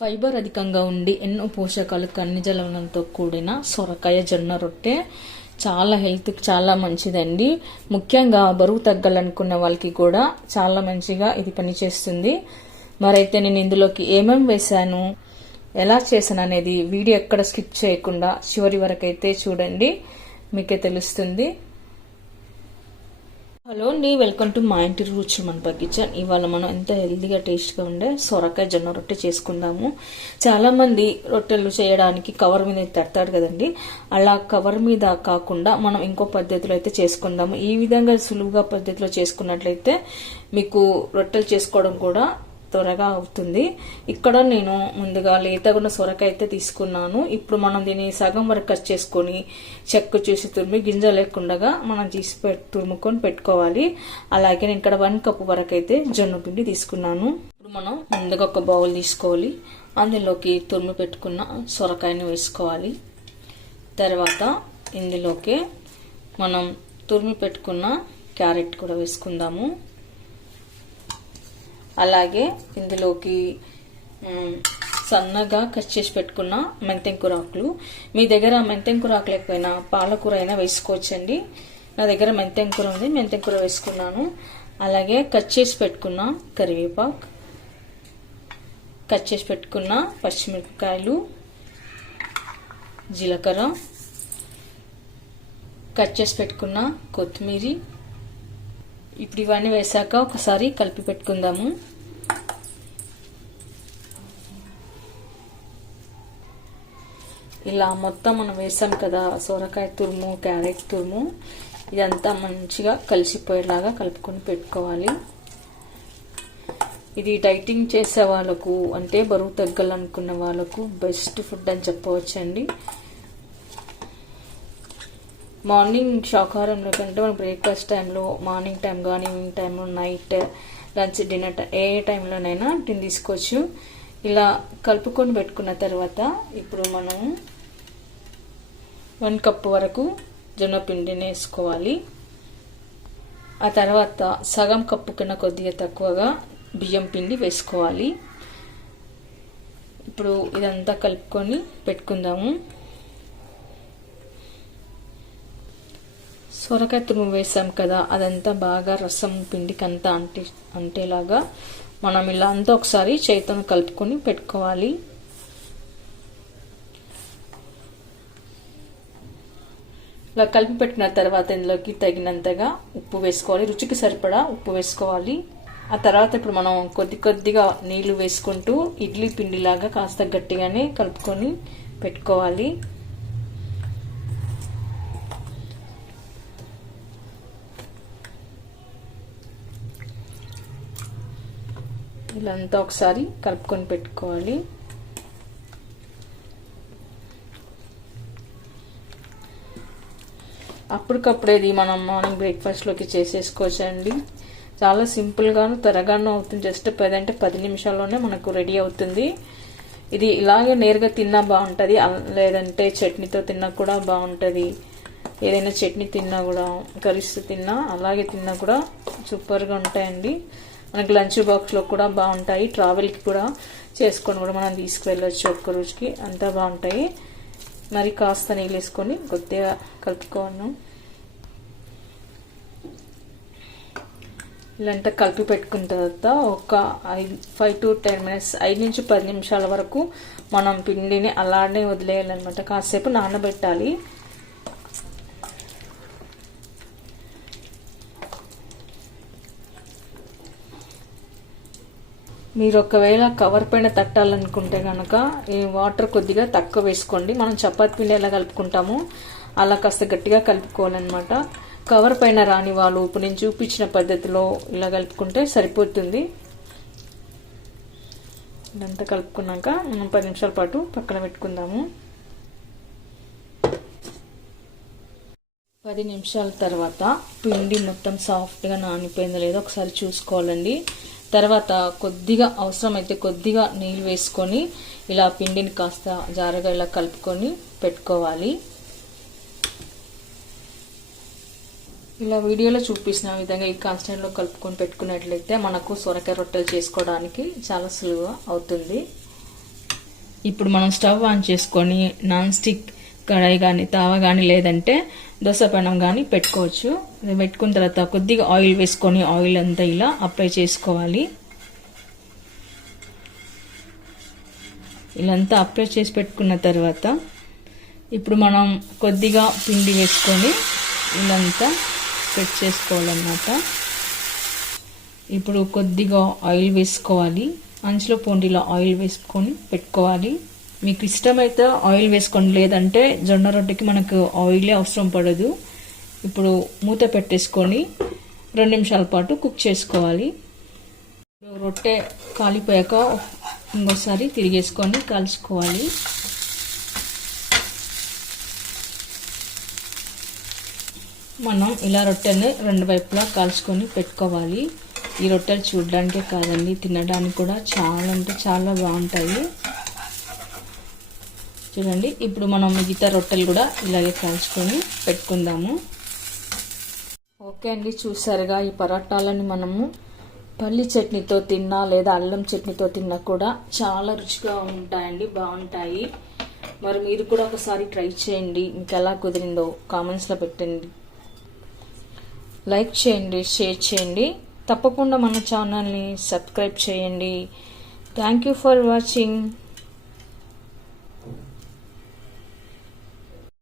Fibre అధికంగా ఉండి ఎన్నో పోషకాలు ఖనిజలవనంతో కూడిన సొరకాయ జొన్న రొట్టె చాలా హెల్త్కి చాలా మంచిదండి. ముఖ్యంగా బరువు తగ్గాలనుకున్న వాళ్ళకి కూడా చాలా మంచిగా ఇది పనిచేస్తుంది. మరైతే నేను ఇందులోకి ఏమేమి వేశాను, ఎలా చేశాను అనేది వీడియో ఎక్కడ స్కిప్ చేయకుండా చివరి వరకు అయితే చూడండి, మీకే తెలుస్తుంది. హలో అండి, వెల్కమ్ టు మా ఇంటి రుచి మన కిచెన్. ఇవాళ మనం ఎంత హెల్తీగా టేస్ట్గా ఉండే సొరకాయ జొన్న రొట్టె చేసుకుందాము. చాలా మంది రొట్టెలు చేయడానికి కవర్ మీద తడతాడు కదండి, అలా కవర్ మీద కాకుండా మనం ఇంకో పద్ధతిలో అయితే చేసుకుందాము. ఈ విధంగా సులువుగా పద్ధతిలో చేసుకున్నట్లయితే మీకు రొట్టెలు చేసుకోవడం కూడా త్వరగా అవుతుంది. ఇక్కడ నేను ముందుగా లేతగున్న సొరకాయ అయితే తీసుకున్నాను. ఇప్పుడు మనం దీన్ని సగం వరకు కట్ చేసుకొని చెక్కు చూసి తురిమి గింజ లేకుండా మనం తీసి తురుముకొని పెట్టుకోవాలి. అలాగే నేను ఇక్కడ 1 కప్పు వరకు అయితే జొన్న పిండి తీసుకున్నాను. ఇప్పుడు మనం ముందుగా ఒక బౌల్ తీసుకోవాలి, అందులోకి తురిమి పెట్టుకున్న సొరకాయని వేసుకోవాలి. తర్వాత ఇందులోకి మనం తురిమి పెట్టుకున్న క్యారెట్ కూడా వేసుకుందాము. అలాగే ఇందులోకి సన్నగా కట్ చేసి పెట్టుకున్న మెంతెంకూర ఆకులు, మీ దగ్గర మెంతెంకూర ఆకు లేకపోయినా పాలకూర అయినా వేసుకోవచ్చండి. నా దగ్గర మెంతెంకూర ఉంది, మెంతెంకూర వేసుకున్నాను. అలాగే కట్ చేసి పెట్టుకున్న కరివేపాకు, కట్ చేసి పెట్టుకున్న పచ్చిమిరపకాయలు, జీలకర్ర, కట్ చేసి పెట్టుకున్న కొత్తిమీర. ఇప్పుడు ఇవన్నీ వేసాక ఒకసారి కలిపి పెట్టుకుందాము. ఇలా మొత్తం మనం వేసాం కదా సొరకాయ తురుము, క్యారెట్ తురుము, ఇదంతా మంచిగా కలిసిపోయేలాగా కలుపుకొని పెట్టుకోవాలి. ఇది డైటింగ్ చేసే వాళ్ళకు, అంటే బరువు తగ్గాలనుకున్న వాళ్ళకు బెస్ట్ ఫుడ్ అని చెప్పవచ్చండి. మార్నింగ్ శాకాహారంలో కంటే మనం బ్రేక్ఫాస్ట్ టైంలో, మార్నింగ్ టైం కానీ ఈవినింగ్ టైంలో, నైట్ లంచ్ డిన్నర్ ఏ టైంలోనైనా దీన్ని తీసుకోవచ్చు. ఇలా కలుపుకొని పెట్టుకున్న తర్వాత ఇప్పుడు మనం 1 కప్పు వరకు జొన్న పిండిని వేసుకోవాలి. ఆ తర్వాత సగం కప్పు కన్నా కొద్దిగా తక్కువగా బియ్యం పిండి వేసుకోవాలి. ఇప్పుడు ఇదంతా కలుపుకొని పెట్టుకుందాము. సొరకాయ తురుము వేసాం కదా, అదంతా బాగా రసం పిండికి అంతా అంటేలాగా మనం ఇలా అంతా ఒకసారి చేతితో కలుపుకొని పెట్టుకోవాలి. ఇలా కలిపి పెట్టిన తర్వాత ఇందులోకి తగినంతగా ఉప్పు వేసుకోవాలి, రుచికి సరిపడా ఉప్పు వేసుకోవాలి. ఆ తర్వాత ఇప్పుడు మనం కొద్దిగా నీళ్లు వేసుకుంటూ ఇడ్లీ పిండిలాగా కాస్త గట్టిగానే కలుపుకొని పెట్టుకోవాలి. ఇలా అంతా ఒకసారి కలుపుకొని పెట్టుకోవాలి. అప్పటికప్పుడే ఇది మనం మార్నింగ్ బ్రేక్ఫాస్ట్లోకి చేసేసుకోవచ్చండి. చాలా సింపుల్గాను త్వరగాను అవుతుంది. జస్ట్ 10 నిమిషాల్లోనే మనకు రెడీ అవుతుంది. ఇది ఇలాగే నేరుగా తిన్నా బాగుంటుంది, లేదంటే చట్నీతో తిన్నా కూడా బాగుంటుంది. ఏదైనా చట్నీ తిన్నా కూడా, కర్రీస్తో తిన్నా, అలాగే తిన్నా కూడా సూపర్గా ఉంటాయండి. మనకి లంచ్ బాక్స్లో కూడా బాగుంటాయి, ట్రావెల్కి కూడా చేసుకొని కూడా మనం తీసుకువెళ్ళచ్చు. ఒక్క రోజుకి అంతా బాగుంటాయి. మరి కాస్త నీళ్ళు వేసుకొని కొద్దిగా కలుపుకోను. ఇలాంటి కలిపి పెట్టుకున్న తర్వాత ఒక 5 to 10 minutes, 5 నుంచి 10 నిమిషాల వరకు మనం పిండిని అలానే వదిలేయాలన్నమాట. కాసేపు నానబెట్టాలి. మీరు ఒకవేళ కవర్ పైన తట్టాలనుకుంటే కనుక ఈ వాటర్ కొద్దిగా తక్కువ వేసుకోండి. మనం చపాతీ పిండి ఎలా కలుపుకుంటామో అలా కాస్త గట్టిగా కలుపుకోవాలన్నమాట. కవర్ పైన రాని వాళ్ళు ఇప్పుడు నేను చూపించిన పద్ధతిలో ఇలా కలుపుకుంటే సరిపోతుంది. ఇదంతా కలుపుకున్నాక మనం 10 నిమిషాల పాటు పక్కన పెట్టుకుందాము. 10 నిమిషాల తర్వాత పిండి మొత్తం సాఫ్ట్గా నానిపోయిందో లేదో ఒకసారి చూసుకోవాలండి. తర్వాత కొద్దిగా అవసరమైతే కొద్దిగా నీళ్ళు వేసుకొని ఇలా పిండిని కాస్త జారగా ఇలా కలుపుకొని పెట్టుకోవాలి. ఇలా వీడియోలో చూపిస్తున్న విధంగా ఈ కాన్స్టెంట్లో కలుపుకొని పెట్టుకున్నట్లయితే మనకు సొరకాయ రొట్టెలు చేసుకోవడానికి చాలా సులువుగా అవుతుంది. ఇప్పుడు మనం స్టవ్ ఆన్ చేసుకొని నాన్ స్టిక్ కడాయి కానీ తావా కానీ లేదంటే దోశ పెనం కానీ పెట్టుకోవచ్చు. అది పెట్టుకున్న తర్వాత కొద్దిగా ఆయిల్ వేసుకొని ఆయిల్ అంతా ఇలా అప్లై చేసుకోవాలి. ఇలా అంతా అప్లై చేసి పెట్టుకున్న తర్వాత ఇప్పుడు మనం కొద్దిగా పిండి వేసుకొని ఇలాంతా స్ప్రెడ్ చేసుకోవాలన్నమాట. ఇప్పుడు కొద్దిగా ఆయిల్ వేసుకోవాలి. అంచులో పొండిలో ఆయిల్ వేసుకొని పెట్టుకోవాలి. మీకు ఇష్టమైతే ఆయిల్ వేసుకోండి, లేదంటే జొన్న రొట్టెకి మనకు ఆయిలే అవసరం పడదు. ఇప్పుడు మూత పెట్టేసుకొని 2 నిమిషాల పాటు కుక్ చేసుకోవాలి. రొట్టె కాలిపోయాక ఇంకోసారి తిరిగేసుకొని కాల్చుకోవాలి. మనం ఇలా రొట్టెని 2 వైపులా కాల్చుకొని పెట్టుకోవాలి. ఈ రొట్టెలు చూడడానికే కాదండి, తినడానికి కూడా చాలా అంటే చాలా బాగుంటాయి. చూడండి, ఇప్పుడు మనం మిగతా రొట్టెలు కూడా ఇలాగే కాల్చుకొని పెట్టుకుందాము. ఓకే అండి, చూసారుగా ఈ పరాటాలని మనము పల్లి చట్నీతో తిన్నా లేదా అల్లం చట్నీతో తిన్నా కూడా చాలా రుచిగా ఉంటాయండి, బాగుంటాయి. మరి మీరు కూడా ఒకసారి ట్రై చేయండి. మీకు ఎలా కుదిరిందో కామెంట్స్లో పెట్టండి. లైక్ చేయండి, షేర్ చేయండి. తప్పకుండా మన ఛానల్ని సబ్స్క్రైబ్ చేయండి. Thank you for watching.